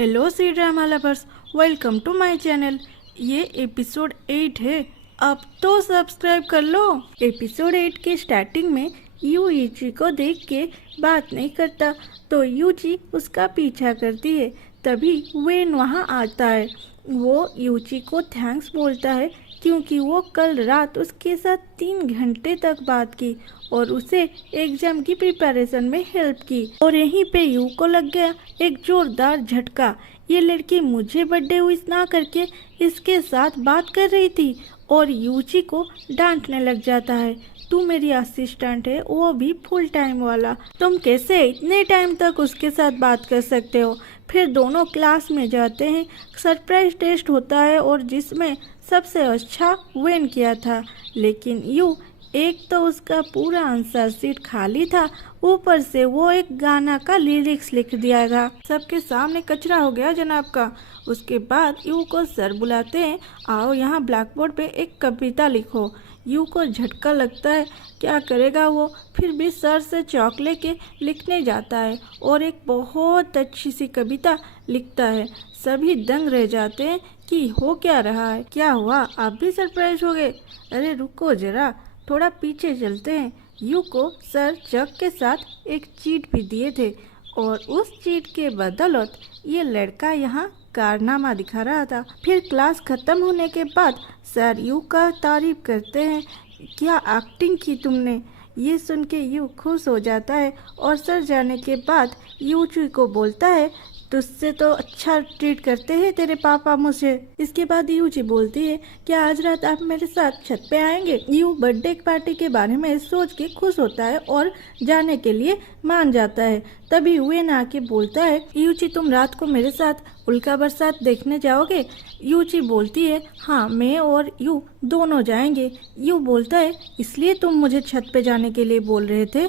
Hello C drama lovers, welcome to my channel. ये episode 8 है, अब तो सब्सक्राइब कर लो। एपिसोड 8 के स्टार्टिंग में यूची को देख के बात नहीं करता तो यूची उसका पीछा करती है। तभी वेन वहाँ आता है। वो यूची को थैंक्स बोलता है क्योंकि वो कल रात उसके साथ 3 घंटे तक बात की और उसे एग्जाम की प्रिपरेशन में हेल्प की। और यहीं पे यू को लग गया एक जोरदार झटका। ये लड़की मुझे बर्थडे विश ना करके इसके साथ बात कर रही थी और यूची को डांटने लग जाता है। तू मेरी असिस्टेंट है, वो भी फुल टाइम वाला, तुम कैसे इतने टाइम तक उसके साथ बात कर सकते हो। फिर दोनों क्लास में जाते हैं। सरप्राइज टेस्ट होता है और जिसमें सबसे अच्छा वेन किया था, लेकिन यू एक तो उसका पूरा आंसर शीट खाली था, ऊपर से वो एक गाना का लिरिक्स लिख दिया था। सबके सामने कचरा हो गया जनाब का। उसके बाद यू को सर बुलाते हैं, आओ यहाँ ब्लैक बोर्ड पे एक कविता लिखो। यू को झटका लगता है, क्या करेगा वो। फिर भी सर से चौक लेके लिखने जाता है और एक बहुत अच्छी सी कविता लिखता है। सभी दंग रह जाते हैं कि हो क्या रहा है, क्या हुआ, आप भी सरप्राइज हो गए। अरे रुको जरा, थोड़ा पीछे चलते हैं। यू को सर चक के साथ एक चीट भी दिए थे और उस चीट के बदौलत ये लड़का यहाँ कारनामा दिखा रहा था। फिर क्लास खत्म होने के बाद सर यू का तारीफ करते हैं, क्या एक्टिंग की तुमने। ये सुन के यू खुश हो जाता है और सर जाने के बाद यूची को बोलता है, तुझसे तो अच्छा ट्रीट करते हैं तेरे पापा मुझे। इसके बाद यूची बोलती है, क्या आज रात आप मेरे साथ छत पे आएंगे। यू बर्थडे पार्टी के बारे में सोच के खुश होता है और जाने के लिए मान जाता है। तभी वेन आके बोलता है, यूची तुम रात को मेरे साथ उल्का बरसात देखने जाओगे। यूची बोलती है, हाँ मैं और यू दोनों जाएंगे। यू बोलता है, इसलिए तुम मुझे छत पे जाने के लिए बोल रहे थे।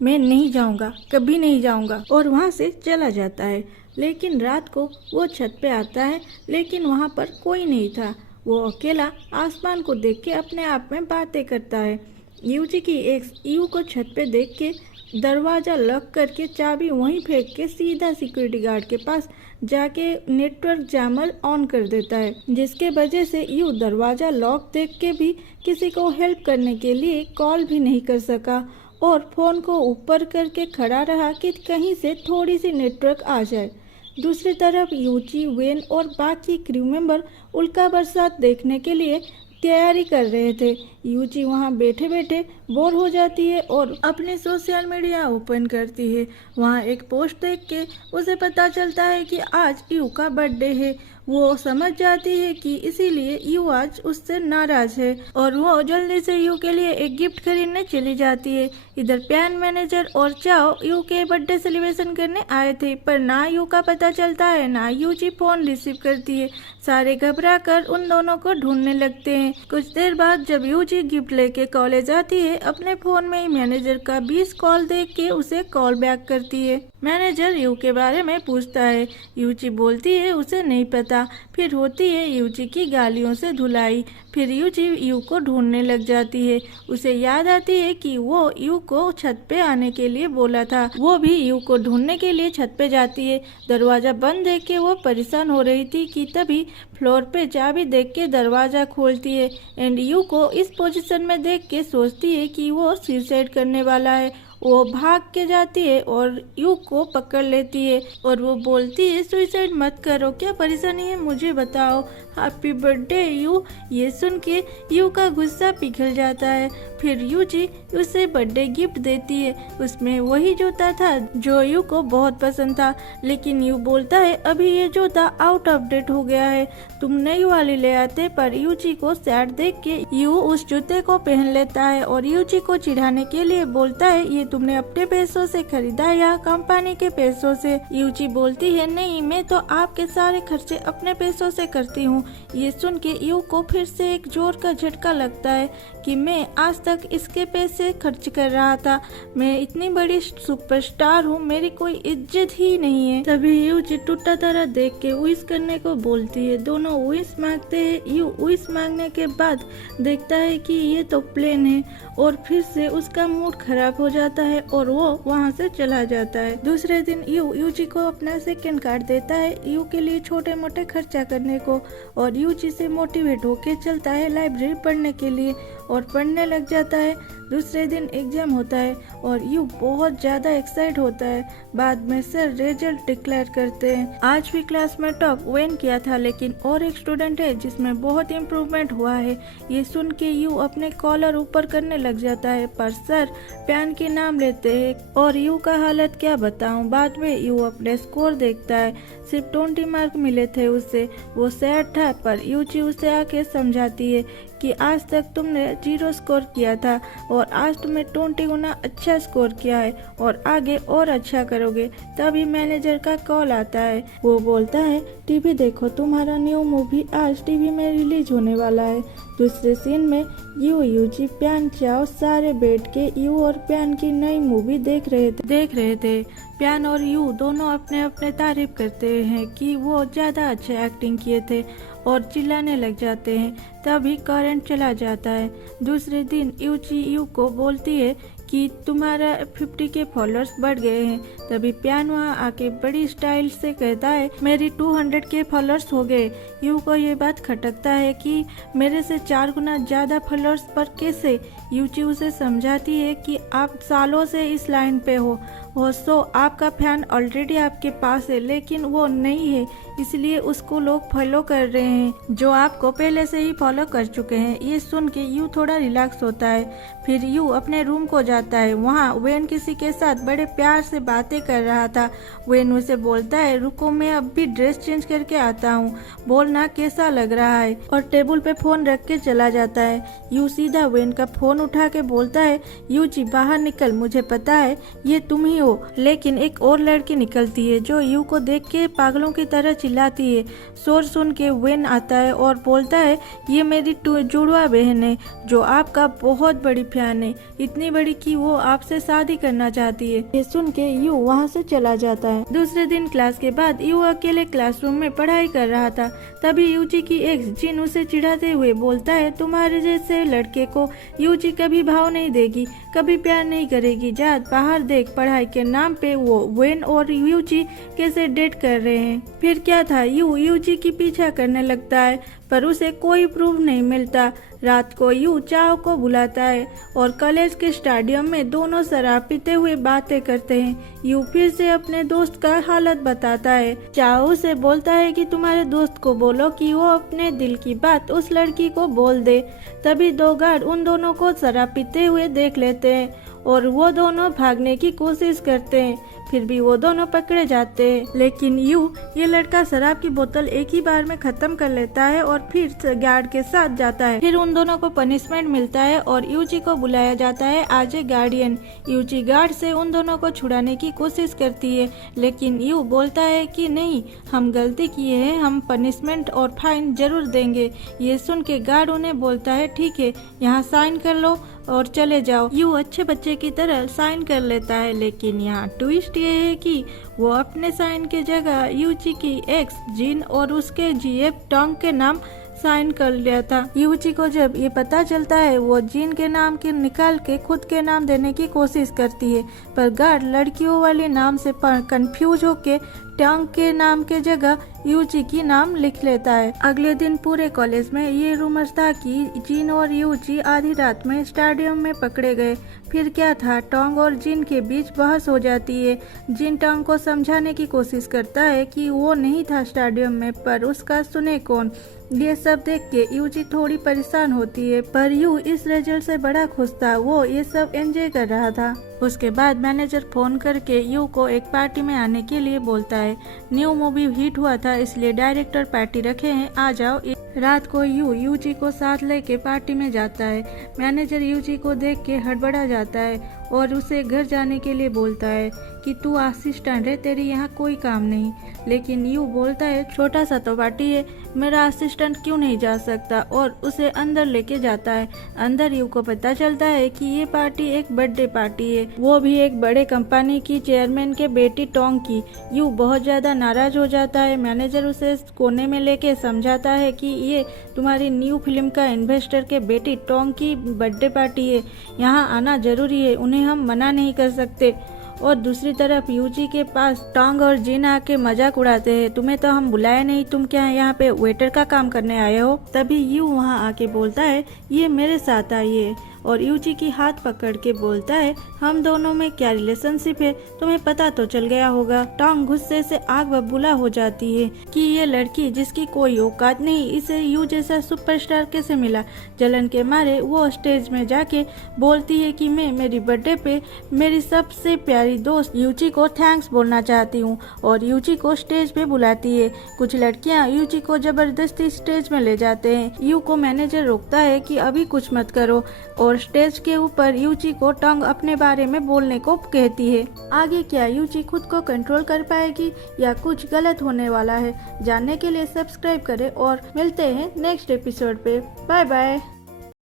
मैं नहीं जाऊंगा, कभी नहीं जाऊंगा, और वहाँ से चला जाता है। लेकिन रात को वो छत पे आता है, लेकिन वहाँ पर कोई नहीं था। वो अकेला आसमान को देख के अपने आप में बातें करता है। यूजी की एक्स यू को छत पे देख के दरवाजा लॉक करके चाबी वहीं फेंक के सीधा सिक्योरिटी गार्ड के पास जाके नेटवर्क जैमर ऑन कर देता है, जिसके वजह से यू दरवाजा लॉक देख के भी किसी को हेल्प करने के लिए कॉल भी नहीं कर सका और फोन को ऊपर करके खड़ा रहा कि कहीं से थोड़ी सी नेटवर्क आ जाए। दूसरी तरफ यूची, वेन और बाकी क्रू मेंबर उल्का बरसात देखने के लिए तैयारी कर रहे थे। यूची वहाँ बैठे बैठे बोर हो जाती है और अपने सोशल मीडिया ओपन करती है। वहाँ एक पोस्ट देख के उसे पता चलता है कि आज यू का बर्थडे है। वो समझ जाती है कि इसीलिए यू आज उससे नाराज है और वो जल्दी से यू के लिए एक गिफ्ट खरीदने चली जाती है। इधर प्लान मैनेजर और चाओ यू के बर्थडे सेलिब्रेशन करने आए थे, पर ना यू का पता चलता है ना यूची फोन रिसीव करती है। सारे घबरा कर उन दोनों को ढूंढने लगते हैं। कुछ देर बाद जब यूची गिफ्ट लेके कॉलेज आती है, अपने फोन में ही मैनेजर का 20 कॉल देख के उसे कॉल बैक करती है। मैनेजर यू के बारे में पूछता है। यूची बोलती है उसे नहीं पता। फिर होती है यूची की गालियों से धुलाई। फिर यूची यू को ढूंढने लग जाती है। उसे याद आती है कि वो यू को छत पे आने के लिए बोला था। वो भी यू को ढूंढने के लिए छत पे जाती है। दरवाजा बंद देख के वो परेशान हो रही थी कि तभी फ्लोर पे चाबी देख के दरवाजा खोलती है एंड यू को इस पोजीशन में देख के सोचती है कि वो सुसाइड करने वाला है। वो भाग के जाती है और यू को पकड़ लेती है और वो बोलती है, सुसाइड मत करो, क्या परेशानी है मुझे बताओ, हैप्पी बर्थडे यू। ये सुन के यू का गुस्सा पिघल जाता है। फिर यूची उसे बर्थडे गिफ्ट देती है। उसमें वही जूता था जो यू को बहुत पसंद था, लेकिन यू बोलता है अभी ये जूता आउट ऑफ डेट हो गया है, तुम नई वाली ले आते। पर यूची को सैड देख के यू उस जूते को पहन लेता है और यूची को चिढ़ाने के लिए बोलता है, ये तुमने अपने पैसों से खरीदा या कंपनी के पैसों से। यूची बोलती है, नहीं मैं तो आपके सारे खर्चे अपने पैसों से करती हूँ। ये सुन के यू को फिर से एक जोर का झटका लगता है कि मैं आज तक इसके पैसे खर्च कर रहा था, मैं इतनी बड़ी सुपरस्टार हूँ, मेरी कोई इज्जत ही नहीं है। तभी यूची टूटा तारा देख के विश करने को बोलती है। दोनों विश मांगते हैं। यू विश मांगने के बाद देखता है कि ये तो प्लेन है और फिर से उसका मूड खराब हो जाता आता है और वो वहाँ से चला जाता है। दूसरे दिन यूजी को अपना सेकंड कार्ड देता है यू के लिए छोटे मोटे खर्चा करने को, और यूजी से मोटिवेट होके चलता है लाइब्रेरी पढ़ने के लिए और पढ़ने लग जाता है। दूसरे दिन एग्जाम होता है और यू बहुत ज़्यादा एक्साइट होता है। बाद में सर रिजल्ट डिक्लेयर करते हैं। आज भी क्लास में टॉप वेन किया था, लेकिन और एक स्टूडेंट है जिसमें बहुत इम्प्रूवमेंट हुआ है। ये सुन के यू अपने कॉलर ऊपर करने लग जाता है, पर सर प्यान के नाम लेते हैं और यू का हालत क्या बताऊं। बाद में यू अपने स्कोर देखता है, सिर्फ 20 मार्क मिले थे उससे। वो सैड था, पर यूजी उसे आके समझाती है कि आज तक तुमने 0 स्कोर किया था और आज तुमने 20 गुना अच्छा स्कोर किया है और आगे और अच्छा करोगे। तभी मैनेजर का कॉल आता है। वो बोलता है टीवी देखो, तुम्हारा न्यू मूवी आज टीवी में रिलीज होने वाला है। दूसरे सीन में यूजी प्यान चाओ सारे बैठ के यू और प्यान की नई मूवी देख रहे थे। प्यान और यू दोनों अपने अपने तारीफ करते हैं कि वो ज़्यादा अच्छे एक्टिंग किए थे और चिल्लाने लग जाते हैं। तभी करंट चला जाता है। दूसरे दिन यूजी यू को बोलती है कि तुम्हारा 50 के फॉलोअर्स बढ़ गए हैं। तभी प्यान वहाँ आके बड़ी स्टाइल से कहता है मेरी 200 के फॉलोअर्स हो गए। यू को ये बात खटकता है कि मेरे से 4 गुना ज़्यादा फॉलोअर्स पर कैसे। यूजी उसे समझाती है कि आप सालों से इस लाइन पे हो सो आपका फैन ऑलरेडी आपके पास है, लेकिन वो नहीं है इसलिए उसको लोग फॉलो कर रहे हैं जो आपको पहले से ही फॉलो कर चुके हैं। ये सुन के यू थोड़ा रिलैक्स होता है। फिर यू अपने रूम को जाता है। वहाँ वेन किसी के साथ बड़े प्यार से बातें कर रहा था। वेन उसे बोलता है रुको मैं अब भी ड्रेस चेंज करके आता हूँ, बोलना कैसा लग रहा है, और टेबल पे फोन रख के चला जाता है। यू सीधा वेन का फोन उठा के बोलता है यूजी बाहर निकल, मुझे पता है ये तुम ही हो। लेकिन एक और लड़की निकलती है जो यू को देख के पागलों की तरह चिल्लाती है। शोर सुन के वेन आता है और बोलता है ये मेरी जुड़वा बहन है जो आपका बहुत बड़ी फैन है, इतनी बड़ी कि वो आपसे शादी करना चाहती है। ये सुन के यू वहाँ से चला जाता है। दूसरे दिन क्लास के बाद यू अकेले क्लासरूम में पढ़ाई कर रहा था। तभी यूजी की एक्स जिन उसे चिढ़ाते हुए बोलता है तुम्हारे जैसे लड़के को यूजी कभी भाव नहीं देगी, कभी प्यार नहीं करेगी, जा बाहर देख पढ़ाई के नाम पे वो वेन और यूजी कैसे डेट कर रहे हैं। फिर क्या था, यूजी की पीछा करने लगता है पर उसे कोई प्रूफ नहीं मिलता। रात को यू चाओ को बुलाता है और कॉलेज के स्टेडियम में दोनों शराब पीते हुए बातें करते हैं। यू फिर से अपने दोस्त का हालत बताता है। चाओ से बोलता है कि तुम्हारे दोस्त को बोलो कि वो अपने दिल की बात उस लड़की को बोल दे। तभी 2 गार्ड उन दोनों को शराब पीते हुए देख लेते हैं और वो दोनों भागने की कोशिश करते हैं। फिर भी वो दोनों पकड़े जाते हैं, लेकिन ये लड़का शराब की बोतल एक ही बार में खत्म कर लेता है और फिर गार्ड के साथ जाता है। फिर उन दोनों को पनिशमेंट मिलता है और यूजी को बुलाया जाता है एज ए गार्डियन। यूजी गार्ड से उन दोनों को छुड़ाने की कोशिश करती है, लेकिन यू बोलता है कि नहीं, हम गलती किए हैं, हम पनिशमेंट और फाइन जरूर देंगे। ये सुन के गार्ड उन्हें बोलता है ठीक है, यहाँ साइन कर लो और चले जाओ। यू अच्छे बच्चे की तरह साइन कर लेता है, लेकिन यहाँ ट्विस्ट ये है कि वो अपने साइन के जगह यूजी की एक्स जिन और उसके जीएफ टोंग के नाम साइन कर लिया था। यूजी को जब ये पता चलता है वो जिन के नाम के निकाल के खुद के नाम देने की कोशिश करती है, पर गार्ड लड़कियों वाले नाम से कंफ्यूज होके टोंग के नाम के जगह यूजी की नाम लिख लेता है। अगले दिन पूरे कॉलेज में ये रूमर था कि जिन और यूजी आधी रात में स्टेडियम में पकड़े गए। फिर क्या था, टोंग और जिन के बीच बहस हो जाती है। जिन टोंग को समझाने की कोशिश करता है कि वो नहीं था स्टेडियम में, पर उसका सुने कौन। ये सब देख के यूजी थोड़ी परेशान होती है, पर यू इस रिजल्ट से बड़ा खुश था, वो ये सब एंजॉय कर रहा था। उसके बाद मैनेजर फोन करके यू को एक पार्टी में आने के लिए बोलता है। न्यू मूवी हिट हुआ था इसलिए डायरेक्टर पार्टी रखे हैं, आ जाओ। रात को यूजी को साथ लेके पार्टी में जाता है। मैनेजर यूजी को देख के हड़बड़ा जाता है और उसे घर जाने के लिए बोलता है कि तू असिस्टेंट है, तेरी यहाँ कोई काम नहीं। लेकिन यू बोलता है छोटा सा तो पार्टी है, मेरा असिस्टेंट क्यों नहीं जा सकता, और उसे अंदर लेके जाता है। अंदर यू को पता चलता है कि ये पार्टी एक बर्थडे पार्टी है, वो भी एक बड़े कंपनी की चेयरमैन के बेटी टोंग की। यू बहुत ज्यादा नाराज हो जाता है। मैनेजर उसे कोने में लेके समझाता है कि ये तुम्हारी न्यू फिल्म का इन्वेस्टर के बेटी टोंग की बर्थडे पार्टी है, यहाँ आना जरूरी है, उन्हें उन्हें हम मना नहीं कर सकते। और दूसरी तरफ यूजी के पास टोंग और जिन आके मजाक उड़ाते हैं, तुम्हें तो हम बुलाए नहीं, तुम क्या यहाँ पे वेटर का काम करने आए हो। तभी यू वहाँ आके बोलता है ये मेरे साथ आइए, और यूजी की हाथ पकड़ के बोलता है हम दोनों में क्या रिलेशनशिप है, तुम्हें पता तो चल गया होगा। टोंग गुस्से से आग बबूला हो जाती है कि ये लड़की जिसकी कोई औकात नहीं, इसे यू जैसा सुपरस्टार कैसे मिला। जलन के मारे वो स्टेज में जाके बोलती है कि मैं मेरी बर्थडे पे मेरी सबसे प्यारी दोस्त यूजी को थैंक्स बोलना चाहती हूँ, और यूजी को स्टेज पे बुलाती है। कुछ लड़कियाँ यूजी को जबरदस्ती स्टेज में ले जाते हैं। यू को मैनेजर रोकता है कि अभी कुछ मत करो, और स्टेज के ऊपर यूजी को टोंग अपने बारे में बोलने को कहती है। आगे क्या यूजी खुद को कंट्रोल कर पाएगी या कुछ गलत होने वाला है, जानने के लिए सब्सक्राइब करें और मिलते हैं नेक्स्ट एपिसोड पे। Bye bye.